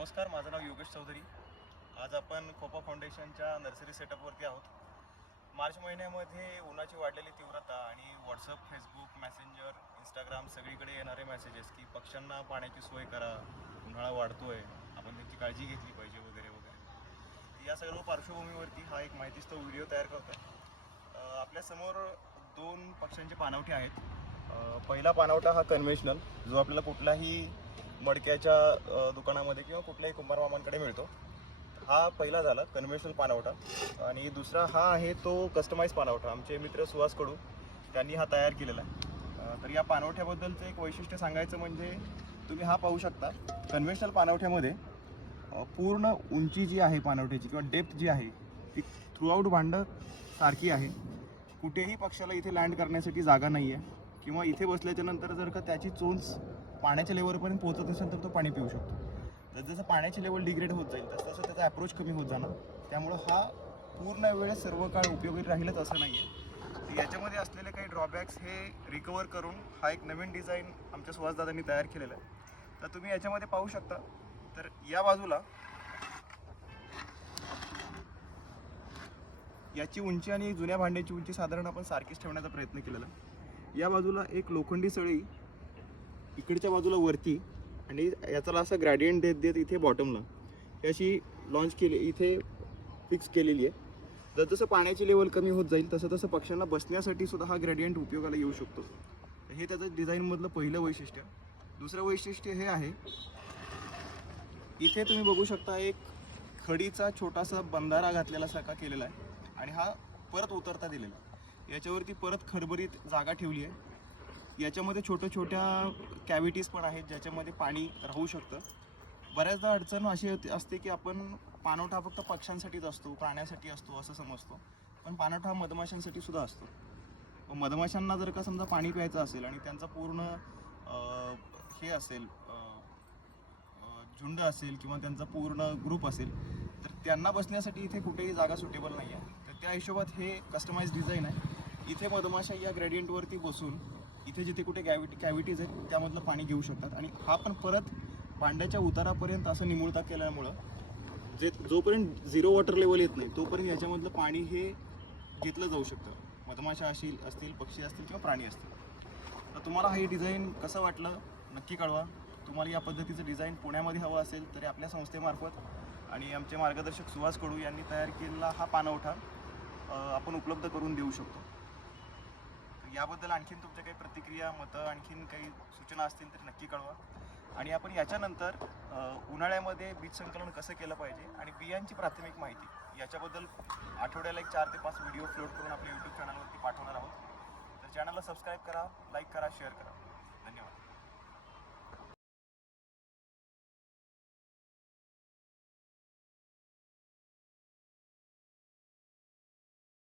नमस्कार, माझं नाव योगेश चौधरी. आज आपण खोपा फाउंडेशनच्या नर्सरी सेटअपवरती आहोत. मार्च महिन्यामध्ये उन्हाची वाढलेली तीव्रता आणि व्हॉट्सअप, फेसबुक, मेसेंजर, इंस्टाग्राम सगळीकडे येणारे मेसेजेस की पक्ष्यांना पाण्याची सोय करा, उन्हाळा वाढतोय, आपण त्यांची काळजी घेतली पाहिजे वगैरे वगैरे. या सर्व पार्श्वभूमीवरती हा एक माहितीस्तव व्हिडिओ तयार करतो आहे. आपल्यासमोर दोन पक्ष्यांचे पाणवठे आहेत. पहिला पाणवठा हा कन्व्हेन्शनल, जो आपल्याला कुठलाही मडक्याच्या दुकानामध्ये किंवा कुठल्याही कुंभार मामांकडे मिळतो. हा पहिला झाला कन्व्हेन्शनल पाणवठा. आणि दुसरा हा आहे तो कस्टमाइज पाणवठा. आमचे मित्र सुहास कडू त्यांनी हा तयार केलेला आहे. तर या पाणवठ्याबद्दलचं एक वैशिष्ट्य सांगायचं म्हणजे तुम्ही हा पाहू शकता. कन्व्हेन्शनल पाणवठ्यामध्ये पूर्ण उंची जी आहे पाणवठ्याची किंवा डेप्थ जी आहे ती थ्रूआउट भांडं सारखी आहे. कुठेही पक्षाला इथे लँड करण्यासाठी जागा नाही आहे, किंवा इथे बसल्याच्या नंतर जर का त्याची चोंच पाण्याच्या लेवलपर्यंत पोहोचत असेल तर तो पाणी पिऊ शकतो. तर जसं पाण्याची लेवल डिग्रेड होत जाईल तसं त्याचा अप्रोच कमी होत जाणार. त्यामुळं हा पूर्ण वेळेस सर्व काळ उपयोगी राहीलच असं नाही आहे. याच्यामध्ये असलेले काही ड्रॉबॅक्स हे रिकवर करून हा एक नवीन डिझाईन आमच्या सुहासदादांनी तयार केलेला आहे. तर तुम्ही याच्यामध्ये पाहू शकता. तर या बाजूला याची उंची आणि जुन्या भांड्याची उंची साधारण आपण सारखीच ठेवण्याचा प्रयत्न केलेला. या बाजूला एक लोखंडी सळी इकडच्या बाजूला वरती आणि याचा असा ग्रॅडियंट देत देत इथे बॉटमला अशी लॉन्च केली, इथे फिक्स केलेली आहे. जसं पाण्याची लेवल कमी होत जाईल तसं तसं पक्ष्यांना बसण्यासाठी सुद्धा हा ग्रॅडियंट उपयोगाला येऊ शकतो. हे त्याचं डिझाईनमधलं पहिलं वैशिष्ट्य. दुसरं वैशिष्ट्य हे आहे, इथे तुम्ही बघू शकता एक खडीचा छोटासा बंधारा घातलेला सारखा केलेला आहे आणि हा परत उतरता दिलेला. याच्यावरती परत खडबरीत जागा ठेवली आहे. याच्यामध्ये छोट्या कॅव्हिटीज पण आहेत ज्याच्यामध्ये पाणी राहू शकतं. बऱ्याचदा अडचण अशी असते की आपण पाणवठा फक्त पक्ष्यांसाठीच असतो, प्राण्यासाठी असतो असं समजतो, पण पाणवठा हा मधमाशांसाठी सुद्धा असतो. मधमाशांना जर का समजा पाणी प्यायचं असेल आणि त्यांचा पूर्ण हे असेल, झुंड असेल किंवा त्यांचा पूर्ण ग्रुप असेल, तर त्यांना बसण्यासाठी इथे कुठेही जागा सुटेबल नाही आहे. तर त्या हिशोबात हे कस्टमाइज डिझाईन आहे. इथे मधमाशा या ग्रेडियंटवरती बसून इथे जिथे कुठे कॅव्हिटीज आहेत त्यामधलं पाणी घेऊ शकतात. आणि हा पण परत भांड्याच्या उतारापर्यंत असं निमुळता केल्यामुळं जोपर्यंत झिरो वॉटर लेवल येत नाही तोपर्यंत याच्यामधलं पाणी हे घेतलं जाऊ शकतं. मधमाशा असतील, पक्षी असतील किंवा प्राणी असतील. तर तुम्हाला हे डिझाईन कसं वाटलं नक्की कळवा. तुम्हाला या पद्धतीचं डिझाईन पुण्यामध्ये हवं असेल तरी आपल्या संस्थेमार्फत आणि आमचे मार्गदर्शक सुहास कडू यांनी तयार केलेला हा पाणवठा आपण उपलब्ध करून देऊ शकतो. याबद्दल आणखीन तुमच्या काही प्रतिक्रिया, मतं, आणखीन काही सूचना असतील तर नक्की कळवा. आणि आपण याच्यानंतर उन्हाळ्यामध्ये बीज संकलन कसं केलं पाहिजे आणि बियांची प्राथमिक माहिती याच्याबद्दल आठवड्याला एक 4 ते 5 व्हिडिओ अपलोड करून आपल्या यूट्यूब चॅनलवरती पाठवणार आहोत. तर चॅनलला सबस्क्राईब करा, लाईक करा, शेअर करा. धन्यवाद.